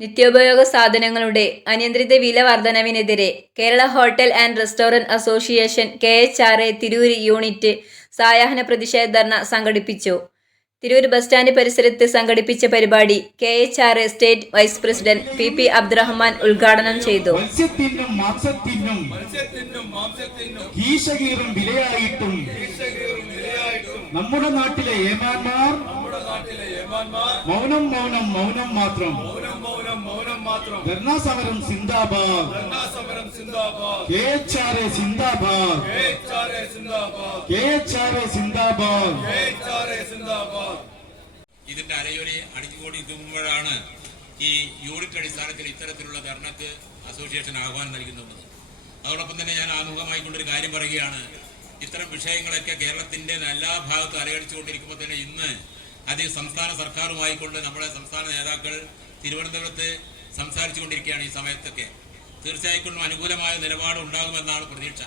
നിത്യോപയോഗ സാധനങ്ങളുടെ അനിയന്ത്രിത വില വർധനവിനെതിരെ Kerala hotel and restaurant association K H R A Tirur unit സായാഹ്ന പ്രതിഷേധ ധർണ സംഘടിപ്പിച്ചു. തിരൂർ ബസ് സ്റ്റാൻഡ് പരിസരത്ത് സംഘടിപ്പിച്ച പരിപാടി K H R A state vice president P P Abdurahman ഉദ്ഘാടനം ചെയ്തു. നമ്മുടെ നാട്ടിലെ ഏമാന്മാർ മൗനം മൗനം മൗനം മാത്രം ധർണാ സമരം സിന്ദാബാദ്. കെ എച്ച് ആർ എ സിന്ദാബാദ്. കെ എച്ച് ആർ എ സിന്ദാബാദ്. ഇതിന്റെ അടിച്ചുകൂടി അടിച്ചുകൊണ്ടിരിക്കുമ്പോഴാണ് ഈ യൂണിറ്റ് അടിസ്ഥാനത്തിൽ ഇത്തരത്തിലുള്ള ധർണക്ക് അസോസിയേഷൻ ആഹ്വാനം നൽകുന്നുള്ളത് അതോടൊപ്പം തന്നെ ഞാൻ ആമുഖമായി കൊണ്ടൊരു കാര്യം പറയുകയാണ്. ഇത്തരം വിഷയങ്ങളൊക്കെ കേരളത്തിന്റെ എല്ലാ ഭാഗത്തും അലയടിച്ചുകൊണ്ടിരിക്കുമ്പോൾ തന്നെ ഇന്ന് അത് സംസ്ഥാന സർക്കാരുമായി കൊണ്ട് നമ്മുടെ സംസ്ഥാന നേതാക്കൾ തിരുവനന്തപുരത്ത് സംസാരിച്ചു കൊണ്ടിരിക്കുകയാണ് ഈ സമയത്തൊക്കെ. തീർച്ചയായിട്ടും അനുകൂലമായ നിലപാട് ഉണ്ടാകുമെന്നാണ് പ്രതീക്ഷ.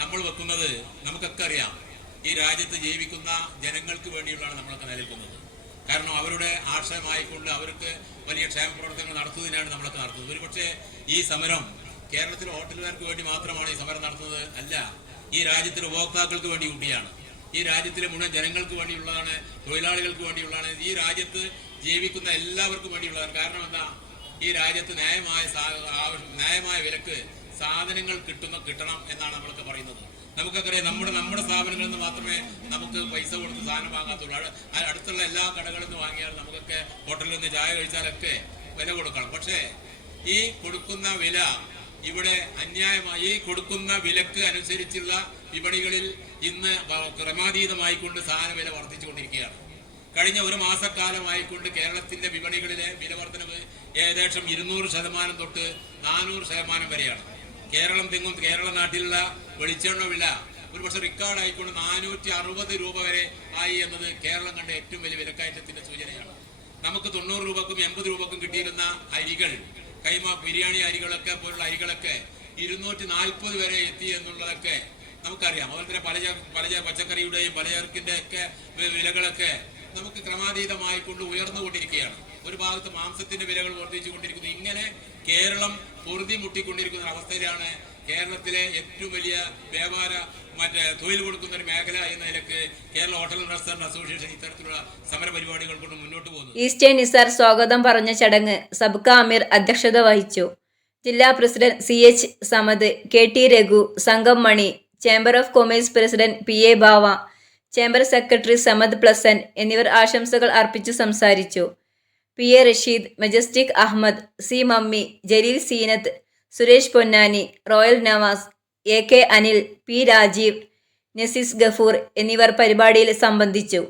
നമ്മൾ വെക്കുന്നത് നമുക്കൊക്കെ അറിയാം. ഈ രാജ്യത്ത് ജീവിക്കുന്ന ജനങ്ങൾക്ക് വേണ്ടിയുള്ളതാണ് നമ്മളൊക്കെ നിലനിൽക്കുന്നത് കാരണം അവരുടെ ആശയമായിക്കൊണ്ട് അവർക്ക് വലിയ ക്ഷേമ പ്രവർത്തനങ്ങൾ നടത്തുന്നതിനാണ് നമ്മളൊക്കെ നടത്തുന്നത്. ഒരുപക്ഷെ ഈ സമരം കേരളത്തിലെ ഹോട്ടലുകാർക്ക് വേണ്ടി മാത്രമാണ് ഈ സമരം നടത്തുന്നത് അല്ല. ഈ രാജ്യത്തിലെ ഉപഭോക്താക്കൾക്ക് വേണ്ടി കൂടിയാണ്. ഈ രാജ്യത്തിലെ മുഴുവൻ ജനങ്ങൾക്ക് വേണ്ടിയുള്ളതാണ് തൊഴിലാളികൾക്ക് വേണ്ടിയുള്ളതാണ്. ഈ രാജ്യത്ത് ജീവിക്കുന്ന എല്ലാവർക്കും വേണ്ടിയുള്ളതാണ്. കാരണം എന്താ? ഈ രാജ്യത്ത് ന്യായമായ ന്യായമായ വിലക്ക് സാധനങ്ങൾ കിട്ടുന്ന കിട്ടണം എന്നാണ് നമ്മളൊക്കെ പറയുന്നത്. നമുക്കറിയാം നമ്മുടെ നമ്മുടെ സ്ഥാപനങ്ങളിൽ നിന്ന് മാത്രമേ നമുക്ക് പൈസ കൊടുത്ത് സാധനം വാങ്ങാത്തുള്ളൂ അട- അടുത്തുള്ള എല്ലാ കടകളിൽ നിന്ന് വാങ്ങിയാൽ നമുക്കൊക്കെ ഹോട്ടലിൽ നിന്ന് ചായ കഴിച്ചാലൊക്കെ വില കൊടുക്കണം. പക്ഷേ ഈ കൊടുക്കുന്ന വില ഇവിടെ അന്യായമായി ഈ കൊടുക്കുന്ന വിലക്ക് അനുസരിച്ചുള്ള വിപണികളിൽ ഇന്ന് ക്രമാതീതമായിക്കൊണ്ട് സാധന വില വർദ്ധിച്ചുകൊണ്ടിരിക്കുകയാണ്. കഴിഞ്ഞ ഒരു മാസക്കാലമായിക്കൊണ്ട് കേരളത്തിന്റെ വിപണികളിലെ വില വർധനവ് ഏകദേശം ഇരുന്നൂറ് ശതമാനം തൊട്ട് നാനൂറ് ശതമാനം വരെയാണ്. കേരളം തെങ്ങും കേരള നാട്ടിലുള്ള വെളിച്ചെണ്ണ വില ഒരുപക്ഷെ റിക്കാർഡ് ആയിക്കൊണ്ട് നാനൂറ്റി അറുപത് രൂപ വരെ ആയി എന്നത് കേരളം കണ്ട ഏറ്റവും വലിയ വിലക്കയറ്റത്തിന്റെ സൂചനയാണ്. നമുക്ക് തൊണ്ണൂറ് രൂപക്കും എൺപത് രൂപക്കും കിട്ടിയിരുന്ന അരികൾ കൈമ ബിരിയാണി അരികളൊക്കെ പോലുള്ള അരികളൊക്കെ ഇരുന്നൂറ്റി നാൽപ്പത് വരെ എത്തി എന്നുള്ളതൊക്കെ നമുക്കറിയാം. അതുപോലെ തന്നെ പല പല പച്ചക്കറിയുടെയും പലചരക്കിന്റെ ഒക്കെ വിലകളൊക്കെ നമുക്ക് ക്രമാതീതമായി കൊണ്ട് ഉയർന്നുകൊണ്ടിരിക്കുകയാണ്. ഒരു ഭാഗത്ത് മാംസത്തിന്റെ വിലകൾ വർദ്ധിച്ചു കൊണ്ടിരിക്കുന്നു ഇങ്ങനെ കേരളം പൊറുതി മുട്ടിക്കൊണ്ടിരിക്കുന്ന ഒരു അവസ്ഥയിലാണ് കേരളത്തിലെ ഏറ്റവും വലിയ വ്യാപാര മറ്റേ തൊഴിൽ കൊടുക്കുന്ന ഒരു മേഖല എന്ന നിലയ്ക്ക് കേരള ഹോട്ടൽ റെസ്റ്റോറന്റ് അസോസിയേഷൻ ഇത്തരത്തിലുള്ള സമര പരിപാടികൾ കൊണ്ട് മുന്നോട്ട് പോകുന്നു. ഈസ്റ്റേൺ നിസാർ സ്വാഗതം പറഞ്ഞ ചടങ്ങ് സബ്ക അമീർ അധ്യക്ഷത വഹിച്ചു. ജില്ലാ president C H Samad K T Raghu Sangam Mani chamber of commerce president P A Bava chamber secretary Samad pleasant എന്നിവർ ആശംസകൾ അർപ്പിച്ചു സംസാരിച്ചു. P A Rasheed Majestic Ahammed C Mammi Jaleel Seenath Suresh Ponnani Royal Navas A K Anil P Rajeev Naseez Gafoor എന്നിവർ പരിപാടിയിൽ സംബന്ധിച്ചു.